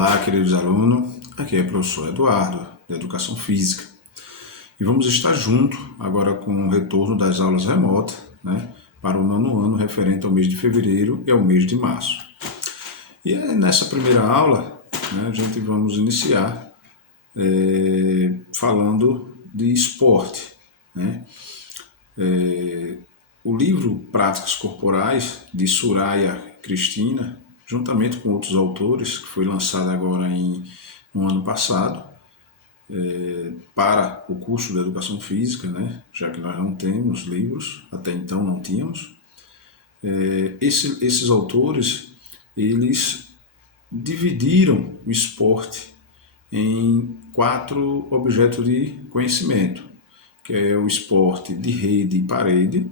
Olá, queridos alunos, aqui é o professor Eduardo, da Educação Física. E vamos estar juntos agora com o retorno das aulas remotas, né, para o nono ano referente ao mês de fevereiro e ao mês de março. E nessa primeira aula, né, a gente vamos iniciar falando de esporte, né? O livro Práticas Corporais, de Soraya Cristina, juntamente com outros autores, que foi lançado agora no ano passado, para o curso de Educação Física, né? Já que nós não temos livros, até então não tínhamos. Esses autores, eles dividiram o esporte em 4 objetos de conhecimento, que é o esporte de rede e parede,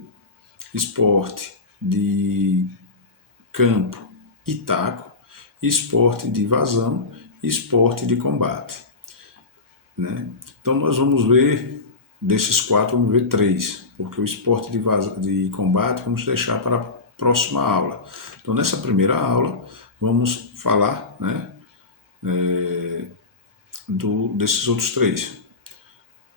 esporte de campo e taco, esporte de vazão e esporte de combate, né? Então nós vamos ver, desses 4, vamos ver 3, porque o esporte de combate vamos deixar para a próxima aula. Então nessa primeira aula vamos falar, né, desses outros 3,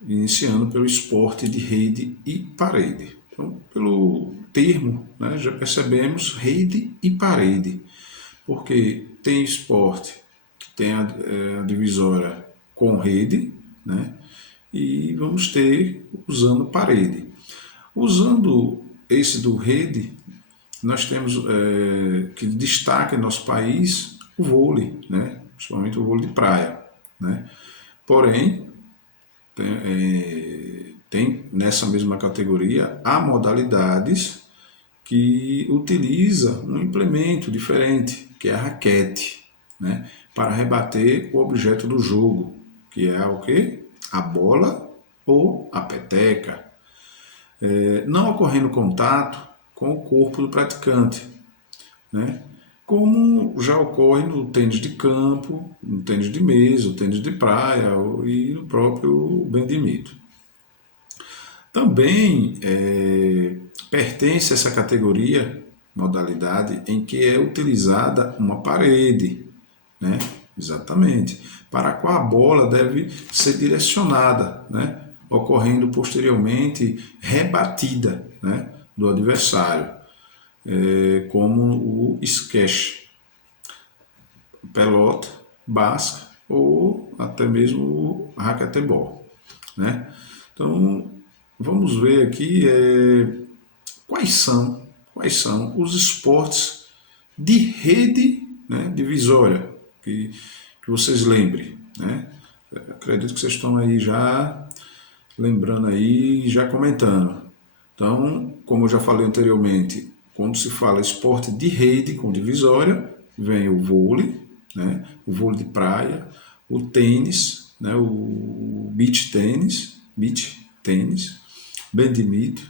iniciando pelo esporte de rede e parede. Então, pelo termo, né, já percebemos rede e parede, porque tem esporte que tem a divisória com rede, né, e vamos ter usando parede. Usando esse do rede, nós temos que destaca em nosso país o vôlei, né, principalmente o vôlei de praia, né. Porém, tem nessa mesma categoria há modalidades que utiliza um implemento diferente, que é a raquete, né, para rebater o objeto do jogo, que é o quê? A bola ou a peteca, não ocorrendo contato com o corpo do praticante, né, como já ocorre no tênis de campo, no tênis de mesa, no tênis de praia e no próprio badminton. Também pertence a essa categoria, modalidade, em que é utilizada uma parede, né? Exatamente, para a qual a bola deve ser direcionada, né? Ocorrendo posteriormente rebatida, né, do adversário, como o squash, pelota, basca ou até mesmo o racquetball, né? Então, vamos ver aqui quais são os esportes de rede, né, divisória, que vocês lembrem, né? Acredito que vocês estão aí já lembrando aí, já comentando. Então, como eu já falei anteriormente, quando se fala esporte de rede com divisória, vem o vôlei, né, o vôlei de praia, o tênis, né, o beach tênis, badminton,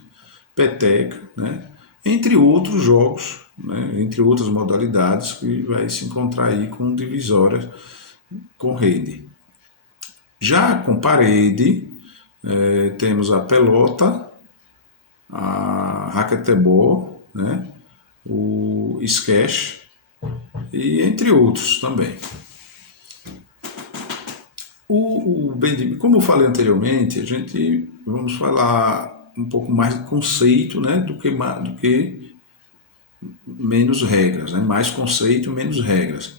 peteca, né, entre outros jogos, né, entre outras modalidades que vai se encontrar aí com divisória com rede. Já com parede, temos a pelota, a racquetball, né, o squash e entre outros também. O badminton, como eu falei anteriormente, a gente vamos falar um pouco mais de conceito, né, do que menos regras, né, mais conceito, menos regras.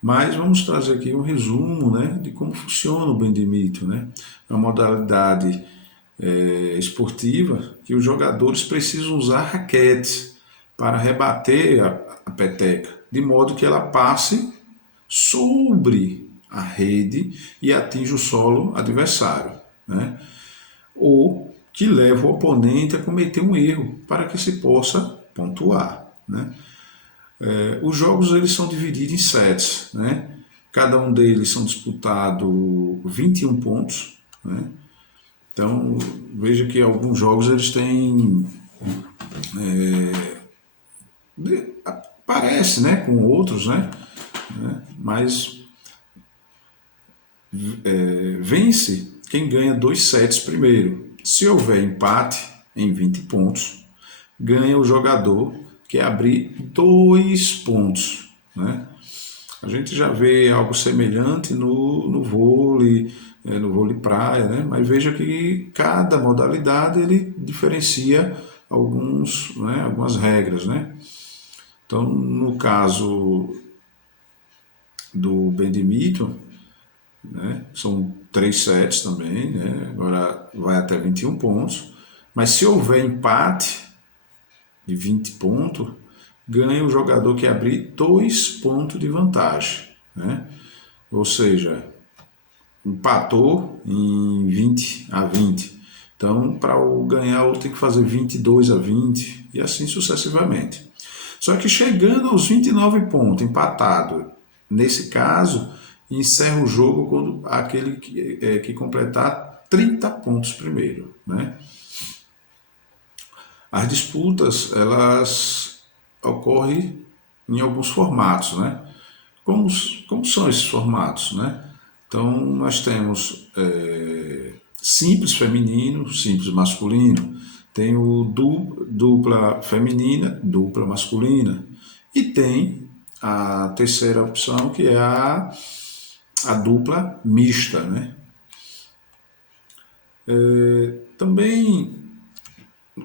Mas vamos trazer aqui um resumo, né, de como funciona o badminton, né, é uma modalidade esportiva que os jogadores precisam usar raquetes para rebater a peteca, de modo que ela passe sobre a rede e atinja o solo adversário, né? Ou que leva o oponente a cometer um erro para que se possa pontuar, né? Os jogos eles são divididos em sets, né? Cada um deles são disputados 21 pontos, né? Então veja que alguns jogos eles têm parece, né, com outros, né? Mas vence quem ganha 2 sets primeiro. Se houver empate em 20 pontos, ganha o jogador que abrir 2 pontos, né? A gente já vê algo semelhante no vôlei, no vôlei praia, né? Mas veja que cada modalidade ele diferencia algumas regras, né? Então, no caso do badminton, né? São 3 sets também, né? Agora vai até 21 pontos. Mas se houver empate de 20 pontos, ganha o jogador que abrir 2 pontos de vantagem, né? Ou seja, empatou em 20-20. Então, para o ganhar, o tem que fazer 22-20 e assim sucessivamente. Só que chegando aos 29 pontos, empatado, nesse caso, encerra o jogo quando aquele que completar 30 pontos primeiro, né? As disputas, elas ocorrem em alguns formatos, né? Como são esses formatos, né? Então, nós temos simples feminino, simples masculino, tem o dupla feminina, dupla masculina, e tem a terceira opção, que é a dupla mista, né? Também,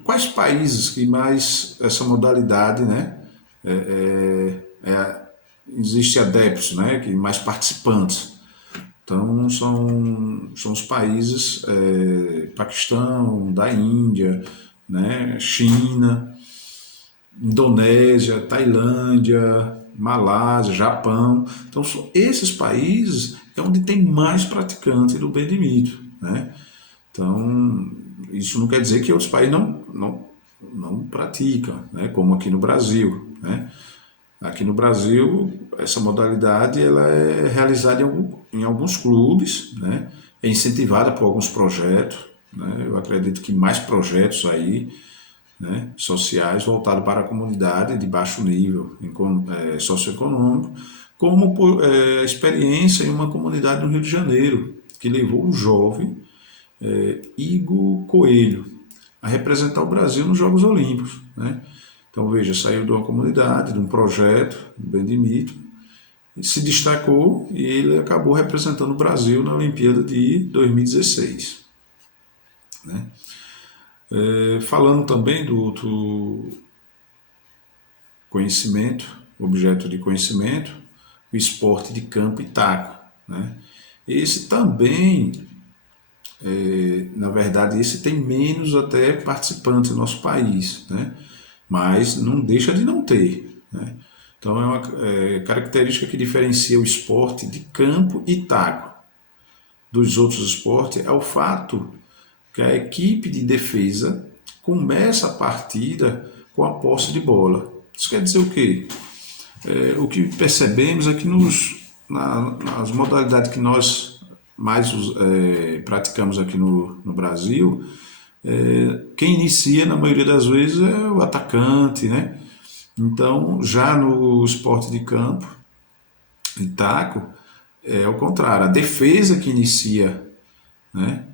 quais países que mais essa modalidade, né? Existe adeptos, né? Que mais participantes. Então, são os países Paquistão, da Índia, né, China, Indonésia, Tailândia, Malásia, Japão. Então, esses países é onde tem mais praticantes do badminton, né? Então, isso não quer dizer que outros países não praticam, né? Como aqui no Brasil, né? Aqui no Brasil, essa modalidade ela é realizada em alguns clubes, né? É incentivada por alguns projetos, né? Eu acredito que mais projetos aí, né, sociais voltados para a comunidade de baixo nível socioeconômico, como experiência em uma comunidade no Rio de Janeiro, que levou o jovem Igor Coelho a representar o Brasil nos Jogos Olímpicos, né? Então, veja, saiu de uma comunidade, de um projeto, do badminton, se destacou e ele acabou representando o Brasil na Olimpíada de 2016. Né? Falando também do outro conhecimento, objeto de conhecimento, o esporte de campo e taco. Né? Esse também, na verdade, esse tem menos até participantes no nosso país, né? Mas não deixa de não ter. Né? Então é uma característica que diferencia o esporte de campo e taco dos outros esportes é o fato que a equipe de defesa começa a partida com a posse de bola. Isso quer dizer o quê? O que percebemos é que nas modalidades que nós mais praticamos aqui no Brasil, quem inicia na maioria das vezes é o atacante, né? Então, já no esporte de campo, em taco, é o contrário, a defesa que inicia, né,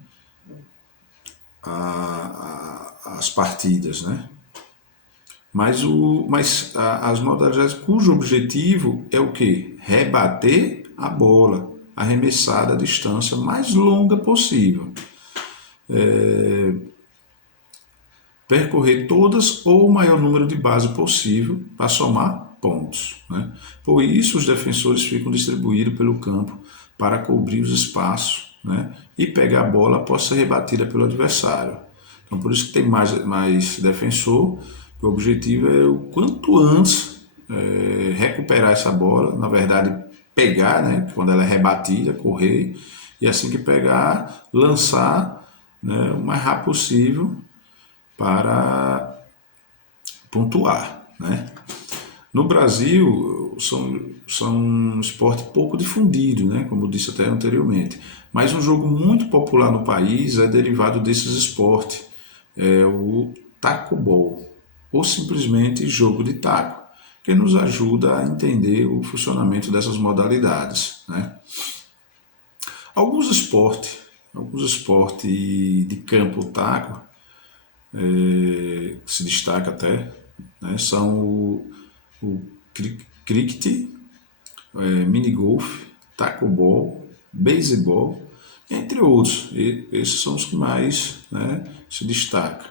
as partidas, né? Mas as modalidades cujo objetivo é o quê? Rebater a bola, arremessada a distância mais longa possível. Percorrer todas ou o maior número de bases possível para somar pontos. Né? Por isso, os defensores ficam distribuídos pelo campo para cobrir os espaços, né? E pegar a bola após ser rebatida pelo adversário. Então, por isso que tem mais defensor, que o objetivo é o quanto antes recuperar essa bola, na verdade, pegar, né? Quando ela é rebatida, correr, e assim que pegar, lançar, né, o mais rápido possível para pontuar, né? No Brasil, são um esporte pouco difundido, né? Como eu disse até anteriormente. Mas um jogo muito popular no país é derivado desses esportes, é o tacobol, ou simplesmente jogo de taco, que nos ajuda a entender o funcionamento dessas modalidades, né? Alguns esportes de campo taco, que se destaca até, né, são o cricket, minigolf, tacobol, beisebol, entre outros. E esses são os que mais, né, se destacam.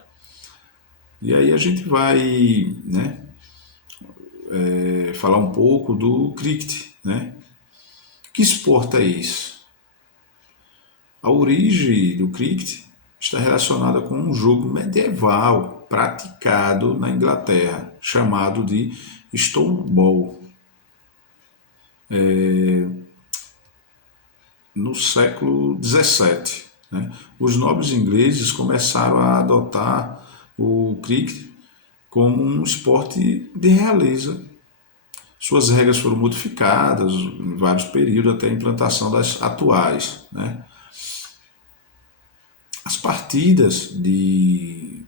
E aí a gente vai, né, falar um pouco do cricket, né? Que esporte é esse? A origem do cricket está relacionada com um jogo medieval praticado na Inglaterra, chamado de Stoneball, no século XVII. Né? Os nobres ingleses começaram a adotar o cricket como um esporte de realeza. Suas regras foram modificadas em vários períodos até a implantação das atuais. Né? As partidas de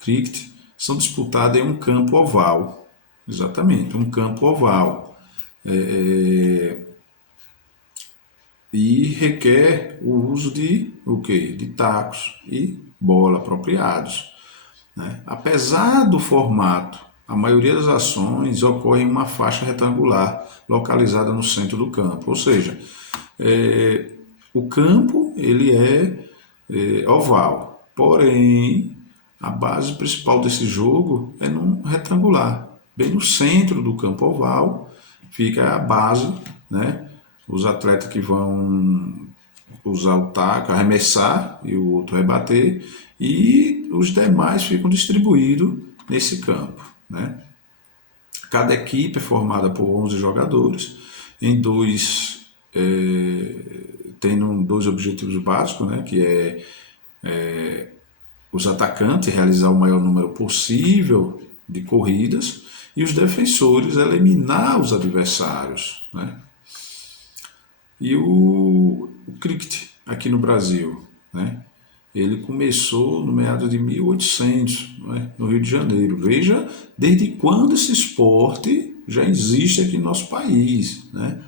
cricket são disputadas em um campo oval. Exatamente, um campo oval. E requer o uso de o quê? De tacos e bola apropriados. Né? Apesar do formato, a maioria das ações ocorre em uma faixa retangular localizada no centro do campo. Ou seja, o campo ele é oval, porém a base principal desse jogo é num retangular. Bem no centro do campo oval fica a base, né? Os atletas que vão usar o taco, arremessar e o outro rebater, e os demais ficam distribuídos nesse campo. Né? Cada equipe é formada por 11 jogadores, em tendo dois objetivos básicos, né? Que os atacantes realizar o maior número possível de corridas e os defensores eliminar os adversários. Né? E o cricket aqui no Brasil, né? Ele começou no meados de 1800, né? No Rio de Janeiro. Veja desde quando esse esporte já existe aqui no nosso país. Né?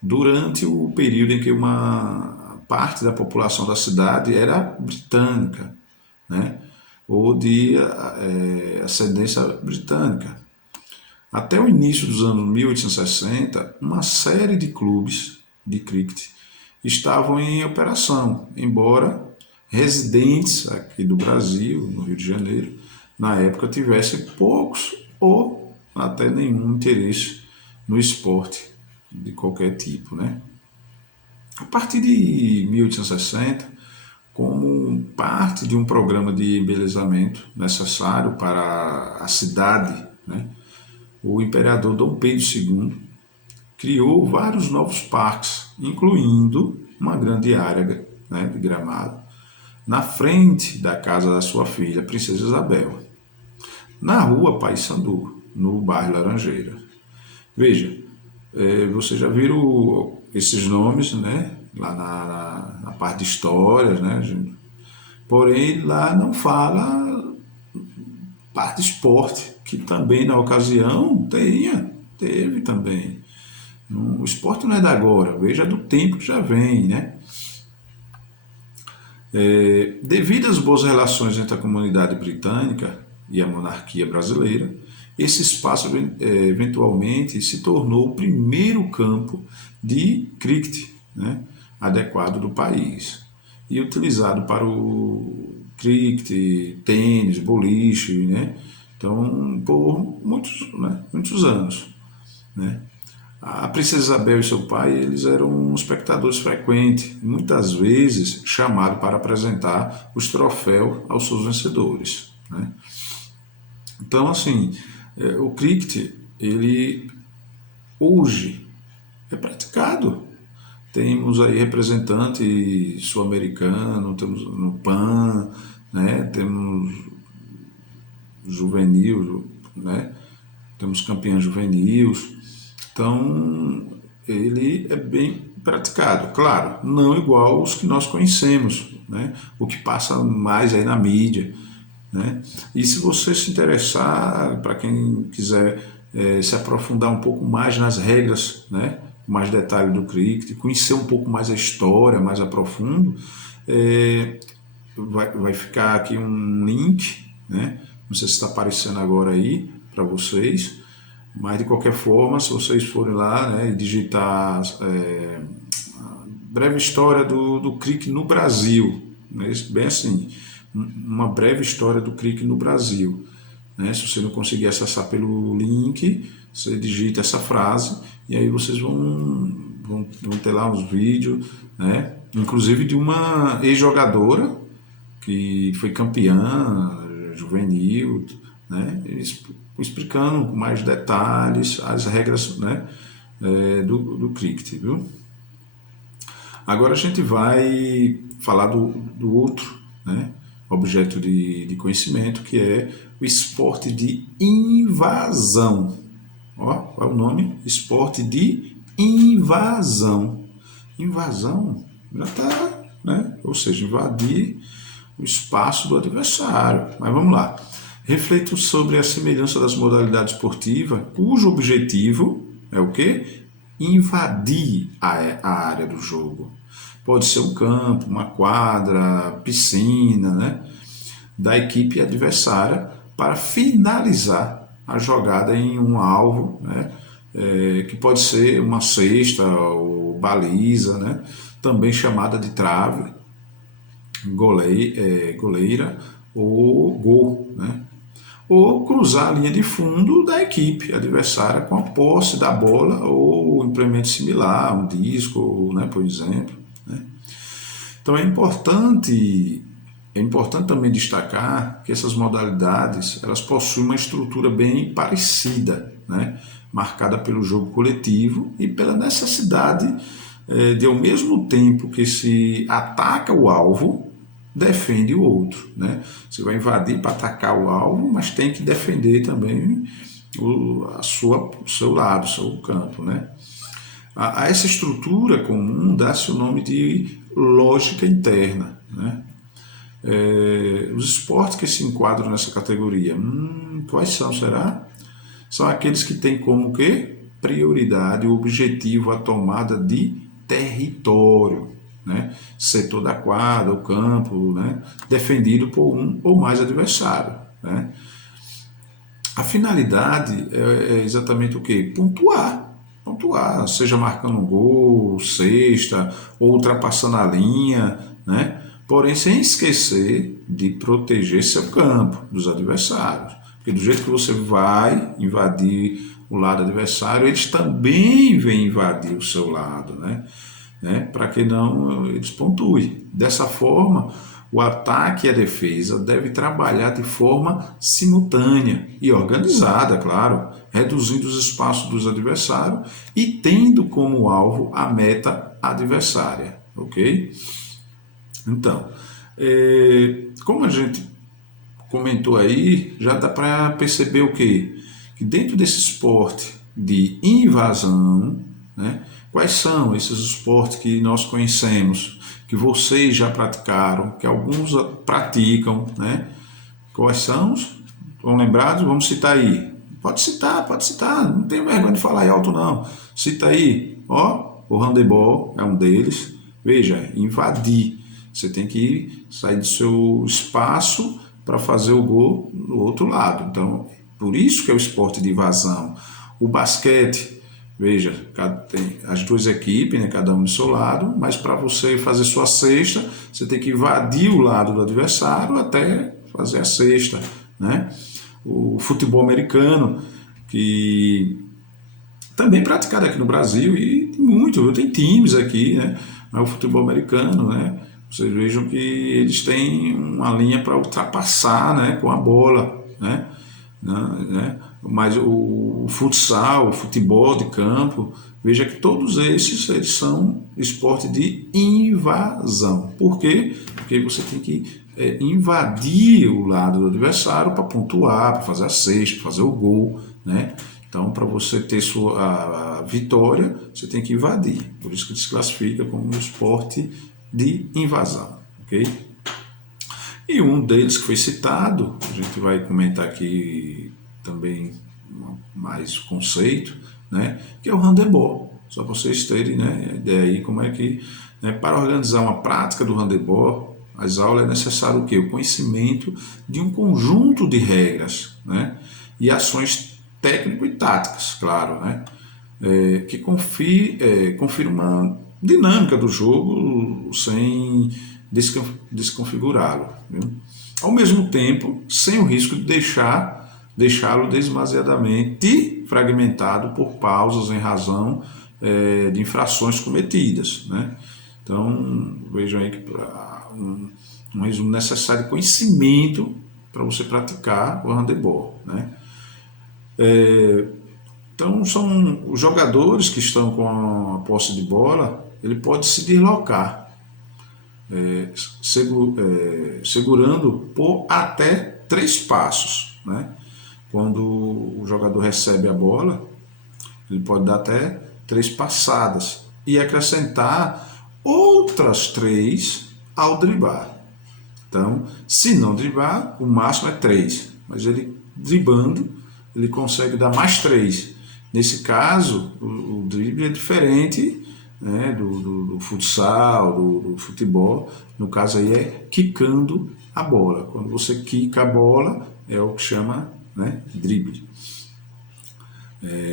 Durante o período em que uma parte da população da cidade era britânica, né? Ou de ascendência britânica. Até o início dos anos 1860, uma série de clubes de cricket estavam em operação, embora residentes aqui do Brasil, no Rio de Janeiro, na época tivessem poucos ou até nenhum interesse no esporte de qualquer tipo. Né? A partir de 1860, como parte de um programa de embelezamento necessário para a cidade, né? O imperador Dom Pedro II criou vários novos parques, incluindo uma grande área, né, de gramado, na frente da casa da sua filha, Princesa Isabel, na rua Paissandu, no bairro Laranjeira. Veja, vocês já viram esses nomes, né, lá na parte de histórias, né, gente? Porém, lá não fala parte de esporte, que também na ocasião teve também. O esporte não é da agora, veja do tempo que já vem, né? Devido às boas relações entre a comunidade britânica e a monarquia brasileira, esse espaço eventualmente se tornou o primeiro campo de cricket, né, adequado do país e utilizado para o cricket, tênis, boliche, né? Então, por muitos anos, né? A Princesa Isabel e seu pai, eles eram espectadores frequentes, muitas vezes chamados para apresentar os troféus aos seus vencedores. Né? Então, assim, o cricket, ele hoje é praticado. Temos aí representante sul-americano, temos no PAN, né? Temos juvenil, né? Temos campeões juvenis. Então, ele é bem praticado. Claro, não igual os que nós conhecemos, né? O que passa mais aí na mídia. Né? E se você se interessar, para quem quiser se aprofundar um pouco mais nas regras, né? Mais detalhe do cricket, conhecer um pouco mais a história, mais a profundo, vai ficar aqui um link, né? Não sei se está aparecendo agora aí para vocês, Mas de qualquer forma, se vocês forem lá, né, e digitar breve história do cricket no Brasil, né, bem assim, uma breve história do cricket no Brasil. Né? Se você não conseguir acessar pelo link, você digita essa frase e aí vocês vão ter lá uns vídeos, né? Inclusive de uma ex-jogadora que foi campeã juvenil, né? Explicando com mais detalhes as regras, né? Do cricket, viu? Agora a gente vai falar do outro, né, objeto de conhecimento, que é o esporte de invasão. Ó, qual é o nome? Esporte de invasão. Invasão já está, né? Ou seja, invadir o espaço do adversário. Mas vamos lá. Reflito sobre a semelhança das modalidades esportivas, cujo objetivo é o quê? Invadir a área do jogo. Pode ser um campo, uma quadra, piscina, né? Da equipe adversária para finalizar a jogada em um alvo, né? Que pode ser uma cesta ou baliza, né? Também chamada de trave, goleira ou gol, né? Ou cruzar a linha de fundo da equipe adversária com a posse da bola ou um implemento similar, um disco, né, por exemplo. Né? Então é importante também destacar que essas modalidades elas possuem uma estrutura bem parecida, né? Marcada pelo jogo coletivo e pela necessidade de, ao mesmo tempo que se ataca o alvo, defende o outro. Né? Você vai invadir para atacar o alvo, mas tem que defender também o seu lado, o seu campo. Né? A essa estrutura comum dá-se o nome de lógica interna. Né? Os esportes que se enquadram nessa categoria, quais são, será? São aqueles que têm como quê? Prioridade, o objetivo, a tomada de território, né? Setor da quadra, o campo, né? Defendido por um ou mais adversários. Né? A finalidade é exatamente o quê? Pontuar, seja marcando um gol, cesta, ou ultrapassando a linha, né? Porém sem esquecer de proteger seu campo dos adversários. Porque do jeito que você vai invadir o lado adversário, eles também vêm invadir o seu lado, né? Para que não eles pontuem. Dessa forma, o ataque e a defesa devem trabalhar de forma simultânea e organizada, claro, reduzindo os espaços dos adversários e tendo como alvo a meta adversária, ok? Então, como a gente comentou aí, já dá para perceber o quê? Que dentro desse esporte de invasão, né, quais são esses esportes que nós conhecemos, que vocês já praticaram, que alguns praticam, né? Quais são? Estão lembrados? Vamos citar aí. Pode citar, não tem vergonha de falar em alto não. Cita aí, ó, o handebol é um deles. Veja, invadir. Você tem que sair do seu espaço para fazer o gol do outro lado. Então, por isso que é o esporte de invasão. O basquete, veja, tem as duas equipes, né, cada um do seu lado, mas para você fazer sua cesta, você tem que invadir o lado do adversário até fazer a cesta. Né? O futebol americano, que também é praticado aqui no Brasil e muito, tem times aqui, né? Mas o futebol americano, né? Vocês vejam que eles têm uma linha para ultrapassar, né, com a bola, né? Mas o futsal, o futebol de campo, veja que todos esses eles são esporte de invasão. Por quê? Porque você tem que invadir o lado do adversário para pontuar, para fazer a cesta, para fazer o gol, né? Então, para você ter a vitória, você tem que invadir. Por isso que se classifica como um esporte de invasão, ok? E um deles que foi citado, a gente vai comentar aqui também mais conceito, né? Que é o handebol. Só para vocês terem, né, ideia aí como é que, né, para organizar uma prática do handebol, as aulas é necessário o quê? O conhecimento de um conjunto de regras, né? E ações técnico e táticas, claro, né? Que confira uma dinâmica do jogo sem desconfigurá-lo. Viu? Ao mesmo tempo, sem o risco de deixá-lo demasiadamente fragmentado por pausas em razão de infrações cometidas. Né? Então, vejam aí que um resumo necessário de conhecimento para você praticar o handebol. Né? Então, são os jogadores que estão com a posse de bola, ele pode se deslocar, segurando por até 3 passos. Né? Quando o jogador recebe a bola, ele pode dar até 3 passadas e acrescentar outras 3 ao driblar. Então, se não driblar, o máximo é 3, mas ele driblando, ele consegue dar mais 3. Nesse caso, o drible é diferente, né, do futsal, do futebol. No caso aí é quicando a bola. Quando você quica a bola, é o que chama, né, drible.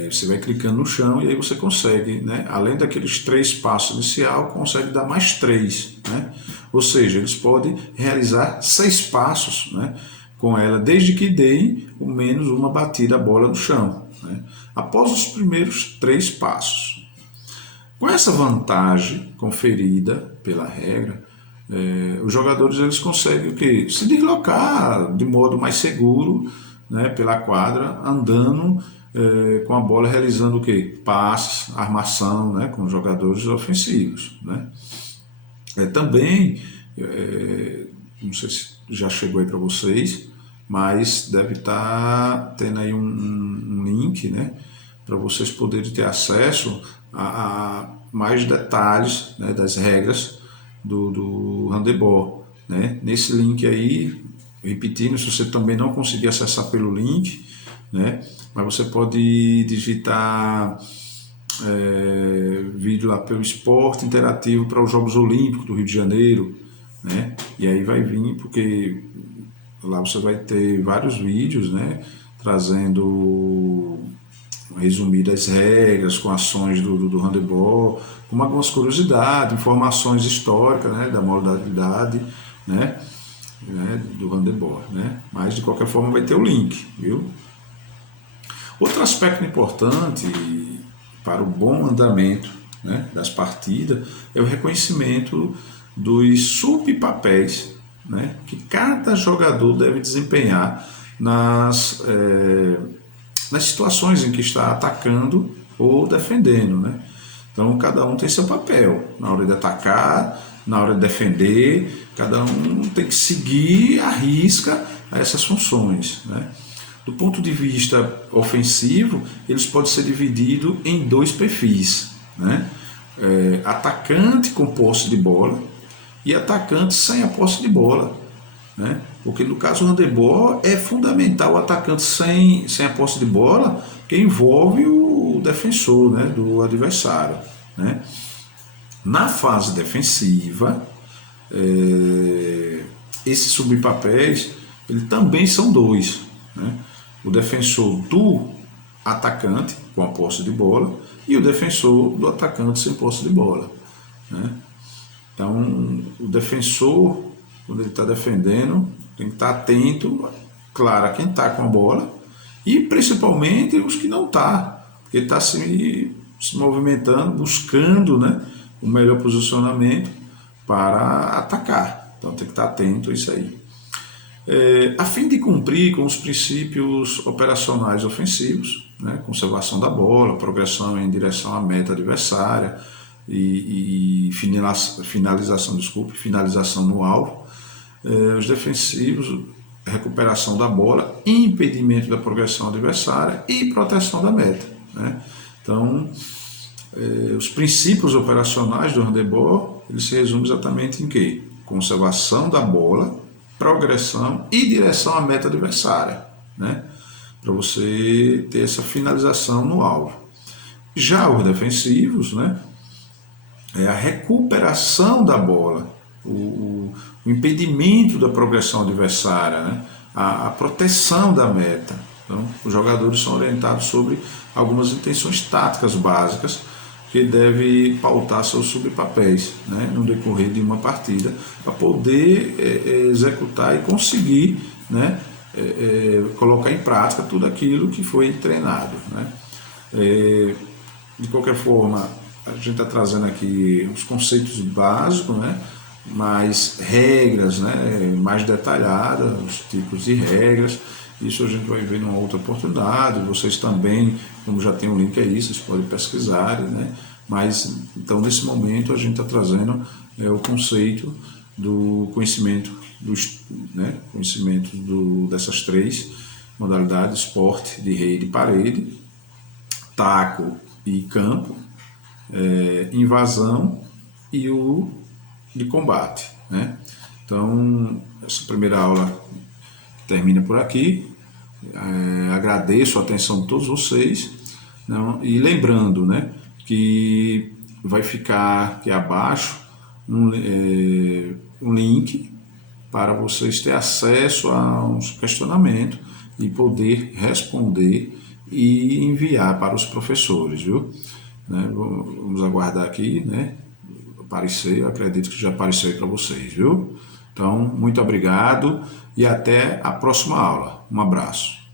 Você vai clicando no chão e aí você consegue, né, além daqueles 3 passos inicial, consegue dar mais 3. Né? Ou seja, eles podem realizar 6 passos, né, com ela, desde que deem o menos uma batida a bola no chão. Né? Após os primeiros 3 passos. Com essa vantagem conferida pela regra, os jogadores eles conseguem o quê? Se deslocar de modo mais seguro, né, pela quadra, andando com a bola, realizando o quê? Passes, armação, né, com jogadores ofensivos. Né? Também, não sei se já chegou aí para vocês, mas deve estar tendo aí um link, né, para vocês poderem ter acesso a mais detalhes, né, das regras do handebol. Né? Nesse link aí, repetindo, se você também não conseguir acessar pelo link, né, mas você pode digitar vídeo lá pelo Esporte Interativo para os Jogos Olímpicos do Rio de Janeiro, né? E aí vai vir, porque lá você vai ter vários vídeos, né, trazendo resumidas regras, com ações do handebol, com algumas curiosidades, informações históricas, né, da modalidade, né, do handebol. Né? Mas de qualquer forma vai ter o link, viu? Outro aspecto importante para o bom andamento, né, das partidas é o reconhecimento dos subpapéis, né, que cada jogador deve desempenhar nas situações em que está atacando ou defendendo. Né? Então, cada um tem seu papel na hora de atacar, na hora de defender, cada um tem que seguir à risca essas funções. Né? Do ponto de vista ofensivo, eles podem ser divididos em 2 perfis. Né? Atacante com posse de bola e atacante sem a posse de bola. Né? Porque no caso do handebol é fundamental o atacante sem a posse de bola, que envolve o defensor, né, do adversário. Né? Na fase defensiva, esses subpapéis eles também são 2. Né? O defensor do atacante com a posse de bola e o defensor do atacante sem posse de bola. Né? Então, o defensor, quando ele está defendendo, tem que estar atento, claro, a quem está com a bola e principalmente os que não estão, porque ele está se movimentando, buscando, né, o melhor posicionamento para atacar. Então tem que estar atento a isso aí. A fim de cumprir com os princípios operacionais ofensivos, né, conservação da bola, progressão em direção à meta adversária e finalização no alvo, os defensivos, recuperação da bola, impedimento da progressão adversária e proteção da meta. Né? Então, os princípios operacionais do handebol, eles se resumem exatamente em quê? Conservação da bola, progressão e direção à meta adversária, né? Para você ter essa finalização no alvo. Já os defensivos, né, é a recuperação da bola, o impedimento da progressão adversária, né, a proteção da meta, Então, os jogadores são orientados sobre algumas intenções táticas básicas que deve pautar seus subpapéis, né, no decorrer de uma partida, para poder executar e conseguir, né, colocar em prática tudo aquilo que foi treinado, né. De qualquer forma, a gente está trazendo aqui os conceitos básicos, né, mais regras, né, mais detalhadas, os tipos de regras. Isso a gente vai ver numa outra oportunidade. Vocês também, como já tem um link aí, vocês podem pesquisar, né? Mas então nesse momento a gente está trazendo o conceito do conhecimento, né, conhecimento dessas três modalidades: esporte de rede e parede, taco e campo, invasão e o de combate, né? Então essa primeira aula termina por aqui. Agradeço a atenção de todos vocês, não, e lembrando, né, que vai ficar aqui abaixo um link para vocês terem acesso a uns questionamentos e poder responder e enviar para os professores, viu? Né, vamos aguardar aqui, né, aparecer, eu acredito que já apareceu aí para vocês, viu? Então, muito obrigado e até a próxima aula. Um abraço.